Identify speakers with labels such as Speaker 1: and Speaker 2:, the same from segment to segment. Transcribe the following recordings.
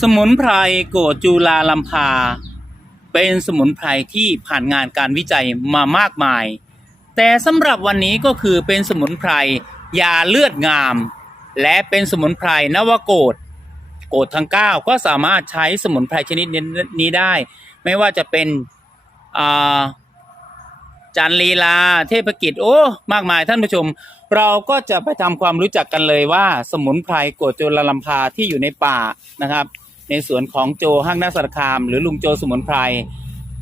Speaker 1: สมุนไพรโกดจูลาลัมพา เป็นสมุนไพรที่ผ่านงานการวิจัยมามากมาย แต่สำหรับวันนี้ก็คือเป็นสมุนไพรยาเลือดงาม และเป็นสมุนไพรนวโกดโกดทั้ง 9 ก็สามารถใช้สมุนไพรชนิดนี้ได้ ไม่ว่าจะเป็นจันลีลา เทพกิจโอ้มากมายท่านผู้ชม เราก็จะไปทำความรู้จักกันเลยว่าสมุนไพรโกดโจลลัมพาที่อยู่ในป่านะครับ ในสวนของโจห้างนาสารคาม หรือลุงโจสมุนไพร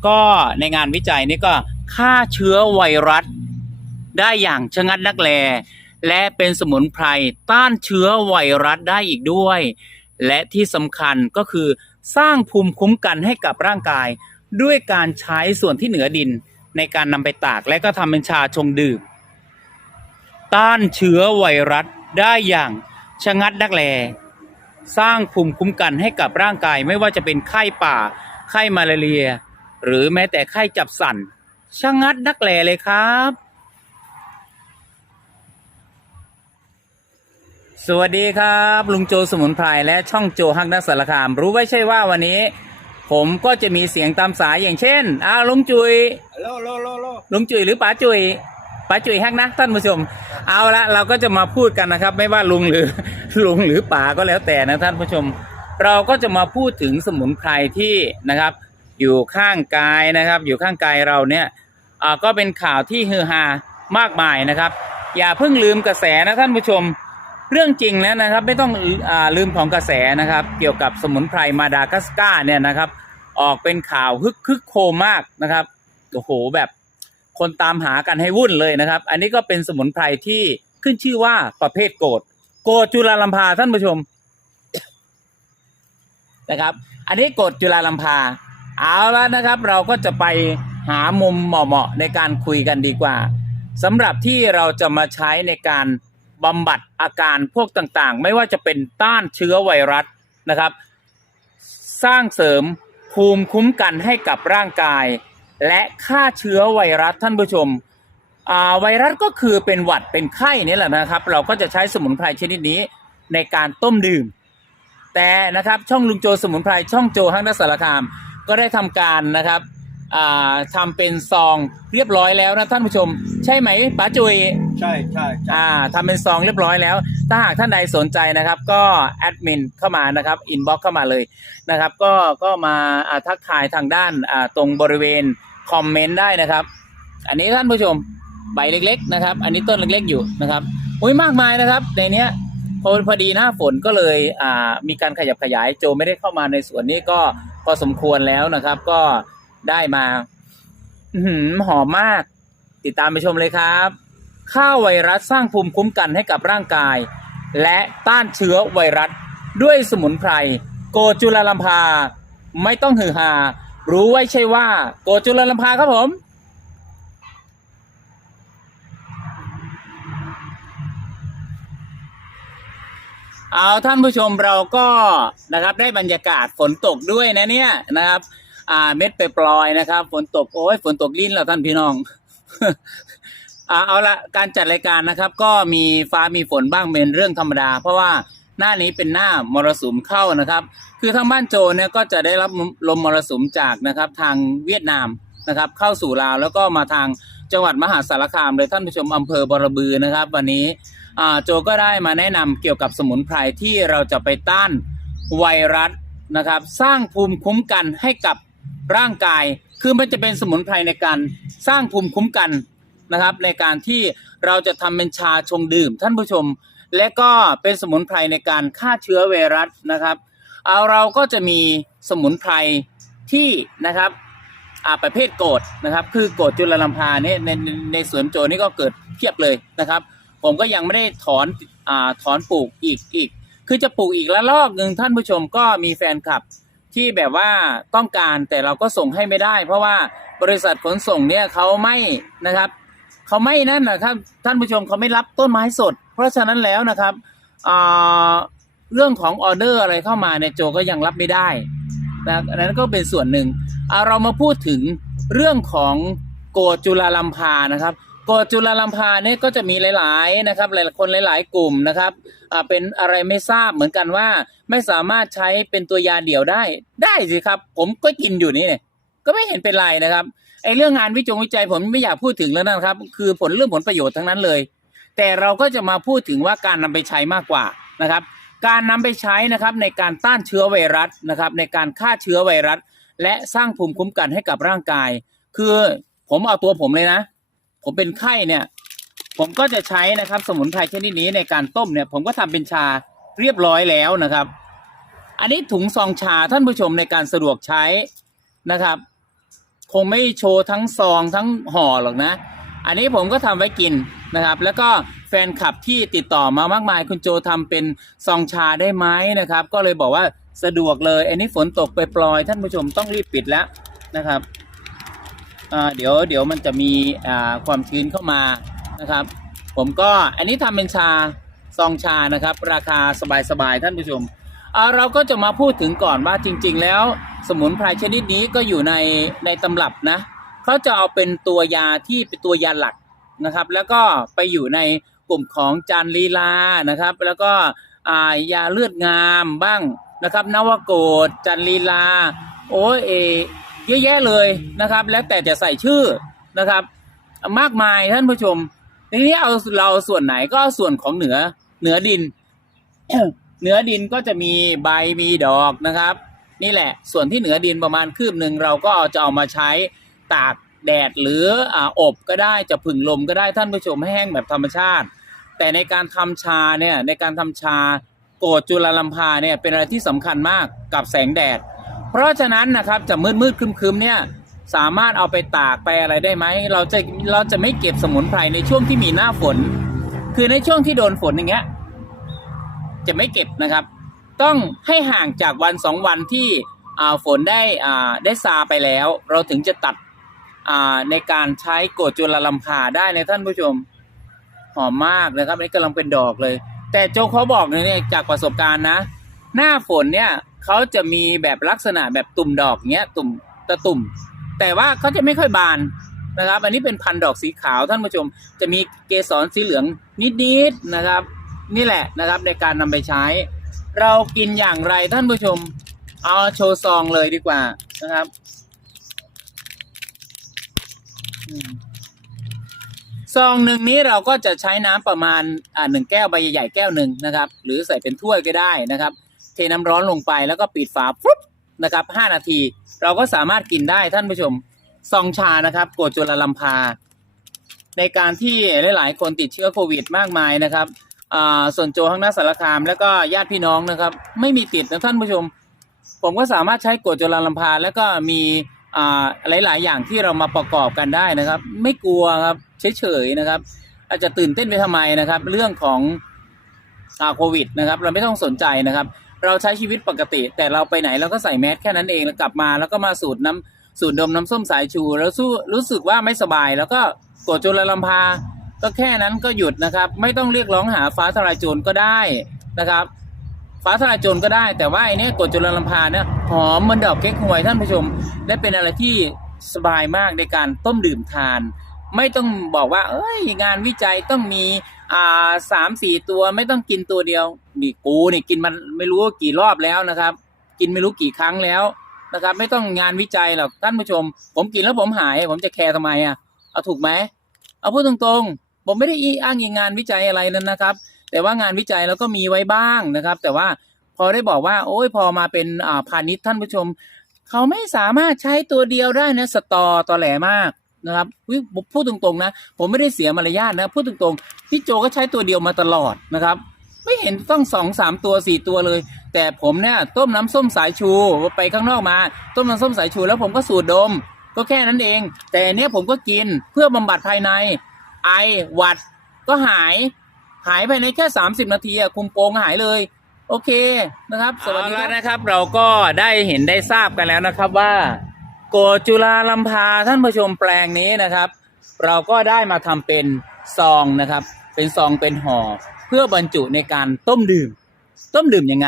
Speaker 1: ก็ในงานวิจัยนี้ก็ฆ่าเชื้อไวรัส ได้อย่างชะงัดนักแล และเป็นสมุนไพรต้านเชื้อไวรัสได้อีกด้วย และที่สำคัญก็คือสร้างภูมิคุ้มกันให้กับร่างกาย ด้วยการใช้ส่วนที่เหนือดิน ในการนำไปตากและก็ทำเป็นชาชงดื่มต้านเชื้อไวรัสได้อย่างชะงัดนักแล สร้างภูมิคุ้มกันให้กับร่างกายไม่ว่าจะเป็นไข้ป่า ไข้มาลาเรีย หรือแม้แต่ไข้จับสันชะงัดนักแลเลยครับ สวัสดีครับ ลุงโจสมุนไพรและช่องโจฮักนักสารคาม รู้ไว้ใช่ว่าวันนี้ ผมก็จะมีเสียงตามสายอย่างเช่นอ้าวลุงจุย
Speaker 2: โลโลโลโล
Speaker 1: ลุงจุยหรือป๋าจุย ป๋าจุยแฮกนะท่านผู้ชม เอาละเราก็จะมาพูดกันนะครับ ไม่ว่าลุงหรือลุงหรือป๋าก็แล้วแต่นะท่านผู้ชม เราก็จะมาพูดถึงสมุนไพรที่นะครับ อยู่ข้างกายนะครับ อยู่ข้างกายเราเนี่ยอ่าก็เป็นข่าวที่ฮือฮามากมายนะครับ อย่าเพิ่งลืมกระแสนะท่านผู้ชม เรื่องจริงแล้วนะครับ ไม่ต้องอาลืมของกระแสนะครับ เกี่ยวกับสมุนไพรมาดากัสการ์เนี่ยนะครับ ออกเป็นข่าวฮึกคึกโคมมากนะครับโอ้โหแบบ คนตามหากันให้วุ่นเลยนะครับ อันนี้ก็เป็นสมุนไพรที่ขึ้นชื่อว่าประเภทโกดโกดจุลาลัมพาท่านผู้ชมนะครับ อันนี้โกดจุฬาลัมพาเอาแล้วนะครับ เราก็จะไปหามุมเหมาะๆในการคุยกันดีกว่าสำหรับที่เราจะมาใช้ในการบำบัดอาการพวกต่างๆ ไม่ว่าจะเป็นต้านเชื้อไวรัสนะครับ สร้างเสริมภูมิคุ้มกันให้กับร่างกาย และฆ่าเชื้อไวรัสท่านผู้ชมอ่าไวรัสก็คือเป็นหวัดเป็นไข้นี่แหละนะครับ เราก็จะใช้สมุนไพรชนิดนี้ในการต้มดื่ม แต่นะครับช่องลุงโจสมุนไพรช่องโจฮังนักสารคาม ก็ได้ทำการนะครับอ่าทำเป็นซองเรียบร้อยแล้วนะท่านผู้ชม ใช่ไหมป้าจุย
Speaker 2: ใช่ใช่ใช่
Speaker 1: อ่าทำเป็นซองเรียบร้อยแล้ว ถ้าหากท่านใดสนใจนะครับ ก็แอดมินเข้ามานะครับอินบ็อกเข้ามาเลยนะครับ ก็ก็มาอ่าทักทายทางด้านอ่าตรงบริเวณ คอมเมนต์ได้นะครับ อันนี้ท่านผู้ชมใบเล็ก ๆ นะครับ อันนี้ต้นเล็ก ๆ อยู่นะครับอุ้ยมากมายนะครับ ในเนี้ยพอพอดีหน้าฝนก็เลยอ่ามีการขยับขยายโจไม่ได้เข้ามาในสวนนี้ก็พอสมควรแล้วนะครับ ก็ได้มาหือหอมมาก ติดตามไปชมเลยครับฆ่าไวรัสสร้างภูมิคุ้มกันให้กับร่างกาย และต้านเชื้อไวรัสด้วยสมุนไพร โกจุลลัมพา ไม่ต้องหือหา รู้ไว้ใช่ว่า โกจุลลัมพาครับผม เอาท่านผู้ชมเราก็นะครับได้บรรยากาศฝนตกด้วยนะเนี่ยนะครับ อ่าเม็ดไปปลอยนะครับ ฝนตกโอ้ยฝนตกลิ้นแล้วท่านพี่น้องอเอาละการจัดรายการนะครับ ก็มีฟ้ามีฝนบ้างเป็นเรื่องธรรมดา เพราะว่า หน้านี้เป็นหน้ามรสุมเข้านะครับ คือทางบ้านโจเนี่ยก็จะได้รับลมมรสุมจากนะครับทางเวียดนามนะครับ เข้าสู่ลาวแล้วก็มาทางจังหวัดมหาสารคามเลยท่านผู้ชมอำเภอบรบือนะครับ วันนี้โจก็ได้มาแนะนำเกี่ยวกับสมุนไพรที่เราจะไปต้านไวรัสนะครับ สร้างภูมิคุ้มกันให้กับร่างกาย คือมันจะเป็นสมุนไพรในการสร้างภูมิคุ้มกันนะครับ ในการที่เราจะทำเป็นชาชงดื่ม ท่านผู้ชม และก็เป็นสมุนไพรในการฆ่าเชื้อไวรัสนะครับเอาเราก็จะมีสมุนไพรที่นะครับอาประเภทโกดนะครับ คือโกดจุลลัมพาเนี่ยในในในสวนโจนี่ก็เกิดเพียบเลยนะครับ ผมก็ยังไม่ได้ถอนอ่าถอนปลูกอีกอีก คือจะปลูกอีกละลอกหนึ่งท่านผู้ชมก็มีแฟนคลับที่แบบว่าต้องการแต่เราก็ส่งให้ไม่ได้ เพราะว่าบริษัทขนส่งเนี่ยเขาไม่นะครับ เขาไม่นั่นนะครับ ท่านผู้ชมเขาไม่รับต้นไม้สด เพราะฉะนั้นแล้วนะครับเรื่องของออเดอร์อะไรเข้ามาเนี่ยโจก็ยังรับไม่ได้นะอันนั้นก็เป็นส่วนหนึ่งเอาเรามาพูดถึงเรื่องของโกจุลาลัมพานะครับโกจุลลัมพาเนี่ยก็จะมีหลาย ๆ นะครับ หลายคนหลาย ๆ กลุ่มนะครับเป็นอะไรไม่ทราบเหมือนกันว่าไม่สามารถใช้เป็นตัวยาเดี่ยวได้ ได้สิครับ ผมก็กินอยู่นี่เนี่ยก็ไม่เห็นเป็นไรนะครับ ไอ้เรื่องงานวิจงวิจัยผมไม่อยากพูดถึงแล้วนะครับ คือผลเรื่องผลประโยชน์ทั้งนั้นเลย แต่เราก็จะมาพูดถึงว่าการนำไปใช้มากกว่านะครับ การนำไปใช้นะครับในการต้านเชื้อไวรัสนะครับในการฆ่าเชื้อไวรัส และสร้างภูมิคุ้มกันให้กับร่างกาย คือผมเอาตัวผมเลยนะ ผมเป็นไข้เนี่ยผมก็จะใช้นะครับสมุนไพรชนิดนี้ในการต้มเนี่ยผมก็ทำเป็นชาเรียบร้อยแล้วนะครับ อันนี้ถุงซองชาท่านผู้ชมในการสะดวกใช้นะครับ คงไม่โชว์ทั้งซองทั้งห่อหรอกนะ อันนี้ผมก็ทำไว้กินนะครับ แล้วก็แฟนคลับที่ติดต่อมามากมายคุณโจทำเป็นซองชาได้ไหมนะครับ ก็เลยบอกว่าสะดวกเลย อันนี้ฝนตกไปปลอยท่านผู้ชมต้องรีบปิดแล้วนะครับเดี๋ยวเดี๋ยวมันจะมีความชื้นเข้ามานะครับ ผมก็อันนี้ทำเป็นชาซองชานะครับ ราคาสบายๆท่านผู้ชม เราก็จะมาพูดถึงก่อนว่าจริง ๆ แล้ว สมุนไพรชนิดนี้ก็อยู่ในในตำรับนะเขาจะเอาเป็นตัวยาที่เป็นตัวยาหลักนะครับ แล้วก็ไปอยู่ในกลุ่มของจานลีลานะครับ แล้วก็ายาเลือดงามบ้างนะครับ นวโกดจันลีลา โอเอเยอะแยะเลยนะครับ แล้วแต่จะใส่ชื่อนะครับ มากมายท่านผู้ชมทีนี้เอาเราส่วนไหนก็ส่วนของเหนือเหนือดิน เหนือดินก็จะมีใบมีดอกนะครับ นี่แหละ ส่วนที่เหนือดินประมาณคืบหนึ่งเราก็จะเอามาใช้ตากแดดหรือออบก็ได้จะผึ่งลมก็ได้ท่านผู้ชมให้แห้งแบบธรรมชาติ แต่ในการทำชาเนี่ยในการทำชาโกดจุลลัมพาเนี่ยเป็นอะไรที่สำคัญมากกับแสงแดด เพราะฉะนั้นนะครับจะมืดมืดครึมครึมๆเนี่ยสามารถเอาไปตากไปอะไรได้ไหมเราจะเราจะไม่เก็บสมุนไพรในช่วงที่มีหน้าฝน คือในช่วงที่โดนฝนอย่างเงี้ย จะไม่เก็บนะครับ ต้องให้ห่างจากวันสองวันที่ฝนได้ได้ซาไปแล้ว เราถึงจะตัดในการใช้โกดจุลลัมพาได้ในท่านผู้ชมหอมมากนะครับอันนี้กำลังเป็นดอกเลย แต่โจเขาบอกเนี่ยจากประสบการณ์นะ หน้าฝนเนี่ยเขาจะมีแบบลักษณะแบบตุ่มดอกเงี้ยตุ่มตะตุ่ม แต่ว่าเขาจะไม่ค่อยบานนะครับ อันนี้เป็นพันดอกสีขาวท่านผู้ชม จะมีเกสรสีเหลืองนิดๆนะครับ นี่แหละนะครับในการนำไปใช้ เรากินอย่างไรท่านผู้ชม เอาโชว์ซองเลยดีกว่านะครับ ซองหนึ่งนี้เราก็จะใช้น้ำประมาณอ่าหนึ่งแก้วใบใหญ่ๆแก้วหนึ่งนะครับ หรือใส่เป็นถ้วยก็ได้นะครับ เทน้ำร้อนลงไปแล้วก็ปิดฝาปุ๊บนะครับห้านาที เราก็สามารถกินได้ท่านผู้ชมซองชานะครับโกจุลลัมพา ในการที่หลาย ๆ คนติดเชื้อโควิดมากมายนะครับ อ่าส่วนโจข้างหน้าสารคาม แล้วก็ญาติพี่น้องนะครับ ไม่มีติดนะท่านผู้ชม ผมก็สามารถใช้กดจุลลัมพาแล้วก็มีอ่าหลาย ๆ อย่างที่เรามาประกอบกันได้นะครับ ไม่กลัวครับเฉยๆนะครับ อาจจะตื่นเต้นไปทำไมนะครับ เรื่องของโควิดนะครับ เราไม่ต้องสนใจนะครับ เราใช้ชีวิตปกติ แต่เราไปไหนเราก็ใส่แมสแค่นั้นเองแล้วกลับมา แล้วก็มาสูดน้ำสูดดมน้ำส้มสายชู แล้วสู้รู้สึกว่าไม่สบาย แล้วก็กดจุลลัมพา ก็แค่นั้นก็หยุดนะครับ ไม่ต้องเรียกร้องหาฟ้าทลายโจรก็ได้นะครับ ฟ้าทลายโจรก็ได้ แต่ว่าไอ้นี่กดจุลลัมพาเนี่ยหอมมันดอกเก๊กฮวยท่านผู้ชม และเป็นอะไรที่สบายมากในการต้มดื่มทาน ไม่ต้องบอกว่า เอ้ยงานวิจัยต้องมีอ่าสามสี่ตัวไม่ต้องกินตัวเดียวนี่กูนี่กินมันไม่รู้กี่รอบแล้วนะครับ กินไม่รู้กี่ครั้งแล้วนะครับ ไม่ต้องงานวิจัยหรอกท่านผู้ชม ผมกินแล้วผมหาย ผมจะแคร์ทำไมอะเอาถูกไหมเอาพูดตรงๆ ผมไม่ได้อ้างอิงงานวิจัยอะไรนั้นนะครับ แต่ว่างานวิจัยเราก็มีไว้บ้างนะครับ แต่ว่าพอได้บอกว่า โอ้ยพอมาเป็นอ่าพาณิชย์ท่านผู้ชม เขาไม่สามารถใช้ตัวเดียวได้นะสตอตอแหลมากนะครับพูดตรงๆนะ ผมไม่ได้เสียมารยาทนะพูดตรงๆพี่โจก็ใช้ตัวเดียวมาตลอดนะครับ ไม่เห็นต้องสองสามตัวสี่ตัวเลย แต่ผมเนี่ยต้มน้ำส้มสายชูไปข้างนอกมา ต้มน้ำส้มสายชูแล้วผมก็สูดดม ก็แค่นั้นเอง แต่เนี้ยผมก็กินเพื่อบำบัดภายใน ไอหวัดก็หาย หายภายในแค่ 30 นาทีอะคุมโปงหายเลย โอเคนะครับ สวัสดีครับนะครับ เราก็ได้เห็นได้ทราบกันแล้วนะครับว่า โกจุลาลัมพาท่านผู้ชมแปลงนี้นะครับ เราก็ได้มาทำเป็นซองนะครับ เป็นซองเป็นห่อเพื่อบรรจุในการต้มดื่ม ต้มดื่มยังไง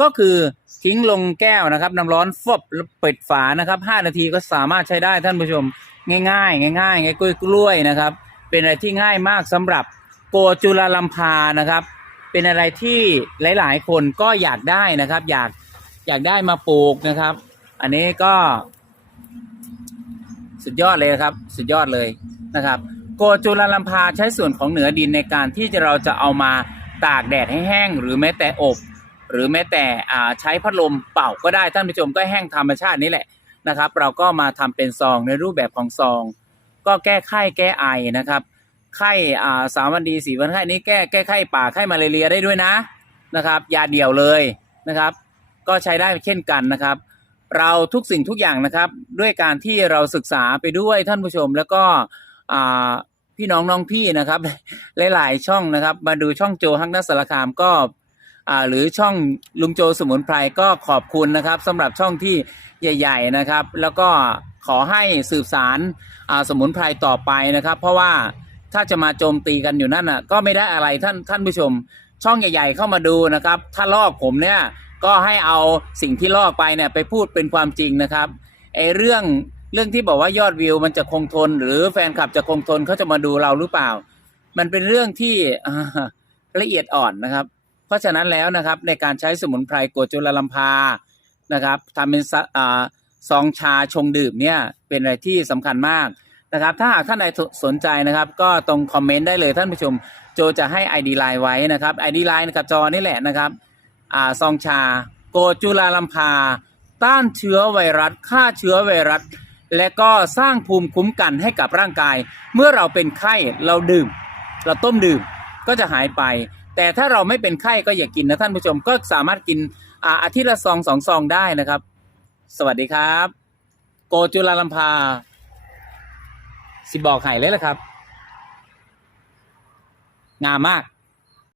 Speaker 1: ก็คือทิ้งลงแก้วนะครับน้ำร้อนฟบแล้วปิดฝานะครับ 5 นาทีก็สามารถใช้ได้ท่านผู้ชมง่าย ๆ ง่ายๆง่ายกล้วยๆนะครับ เป็นอะไรที่ง่ายมากสำหรับโกจุลลัมพานะครับ เป็นอะไรที่หลายๆ คนก็อยากได้นะครับ อยากอยากได้มาปลูกนะครับ อันนี้ก็สุดยอดเลยครับ สุดยอดเลยนะครับ โกจุลลัมพาใช้ส่วนของเหนือดินในการที่จะเราจะเอามาตากแดดให้แห้ง หรือแม้แต่อบ หรือแม้แต่ใช้พัดลมเป่าก็ได้ท่านผู้ชมก็แห้งธรรมชาตินี่แหละนะครับ เราก็มาทำเป็นซองในรูปแบบของซอง ก็แก้ไข้แก้ไอนะครับไข้อ่าสามวันดีสี่วันไข้นี้แก้แก้ไข้ป่าไข้มาเรียได้ด้วยนะนะครับ ยาเดี่ยวเลยนะครับ ก็ใช้ได้เช่นกันนะครับ เราทุกสิ่งทุกอย่างนะครับ ด้วยการที่เราศึกษาไปด้วยท่านผู้ชมแล้วก็อ่าพี่น้องน้องพี่นะครับ หลาย ๆ ช่องนะครับ มาดูช่องโจฮักนัสสารคามก็อ่าหรือช่องลุงโจสมุนไพรก็ขอบคุณนะครับสำหรับช่องที่ ใหญ่ ๆนะครับ แล้วก็ขอให้สืบสารสมุนไพรต่อไปนะครับ เพราะว่าถ้าจะมาโจมตีกันอยู่นั่นอะก็ไม่ได้อะไรท่านท่านผู้ชม ช่องใหญ่ ๆ เข้ามาดูนะครับ ถ้าลอกผมเนี่ยก็ให้เอาสิ่งที่ลอกไปเนี่ยไปพูดเป็นความจริงนะครับไอ้เรื่องเรื่องที่บอกว่ายอดวิวมันจะคงทน หรือแฟนคลับจะคงทนเขาจะมาดูเราหรือเปล่า มันเป็นเรื่องที่ละเอียดอ่อนนะครับ เพราะฉะนั้นแล้วนะครับในการใช้สมุนไพรโกจุลลัมพา นะครับทำเป็นซองชาชงดื่มเนี่ยเป็นอะไรที่สำคัญมากนะครับ ถ้าหากท่านใดสนใจนะครับ ก็ตรงคอมเมนต์ได้เลยท่านผู้ชมโจจะให้ ID Line ไว้นะครับ ID Line กับจอนี่แหละนะครับอ่าซองชา โกจุลาลัมพา ต้านเชื้อไวรัสฆ่าเชื้อไวรัส และก็สร้างภูมิคุ้มกันให้กับร่างกาย เมื่อเราเป็นไข้เราดื่ม เราต้มดื่มก็จะหายไป แต่ถ้าเราไม่เป็นไข้ก็อย่ากินนะท่านผู้ชมก็สามารถกิน อ่าอาทิตย์ละซองสองซองได้นะครับ สวัสดีครับ โกจุลาลัมพา สิบอกไห่เลยละครับ งามมาก